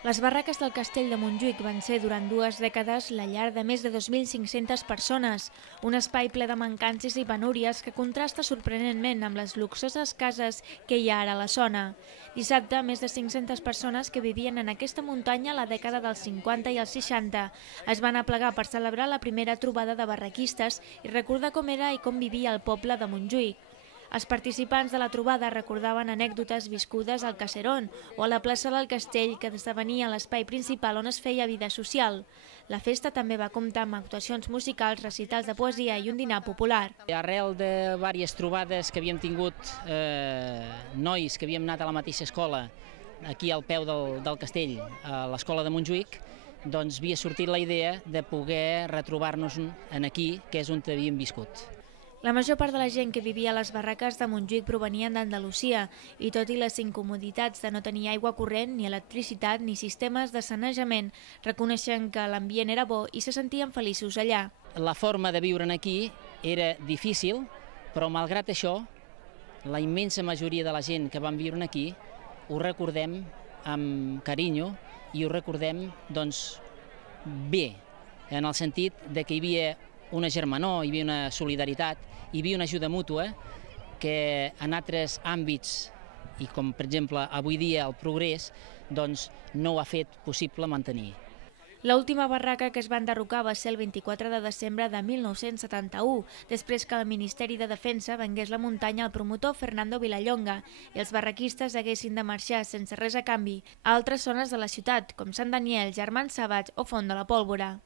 Les barraques del castell de Montjuïc van ser durant 2 dècades la llar de més de 2.500 persones, un espai ple de mancances i penúries que contrasta sorprenentment amb les luxoses cases que hi ha ara a la zona. Dissabte, més de 500 persones que vivien en aquesta muntanya a la dècada dels 50 i els 60 es van aplegar per celebrar la primera trobada de barraquistes i recordar com era i com vivia el poble de Montjuïc. Els participants de la trobada recordaven anècdotes viscudes al Caserón o a la plaça del Castell, que esdevenia l'espai principal on es feia vida social. La festa també va comptar amb actuacions musicals, recitals de poesia i un dinar popular. Arrel de diverses trobades que havíem tingut nois que havíem anat a la mateixa escola, aquí al peu del castell, a l'escola de Montjuïc, doncs havia sortit la idea de poder retrobar-nos aquí, que és on havíem viscut. La major part de la gent que vivia a les barraques de Montjuïc provenien d'Andalusia i tot i les incomoditats de no tenir aigua corrent, ni electricitat, ni sistemes de sanejament, reconeixen que l'ambient era bo i se sentien feliços allà. La forma de viure aquí era difícil, però malgrat això, la immensa majoria de la gent que vam viure aquí ho recordem amb carinyo i ho recordem doncs, bé, en el sentit de que hi havia una germanor, hi havia una solidaritat, hi havia una ajuda mútua que en altres àmbits, i com per exemple avui dia el progrés, doncs no ho ha fet possible mantenir. L'última barraca que es va enderrocar va ser el 24 de desembre de 1971, després que el Ministeri de Defensa vengués la muntanya al promotor Fernando Vilallonga i els barraquistes haguessin de marxar sense res a canvi a altres zones de la ciutat, com Sant Daniel, Germans Sabats o Font de la Pólvora.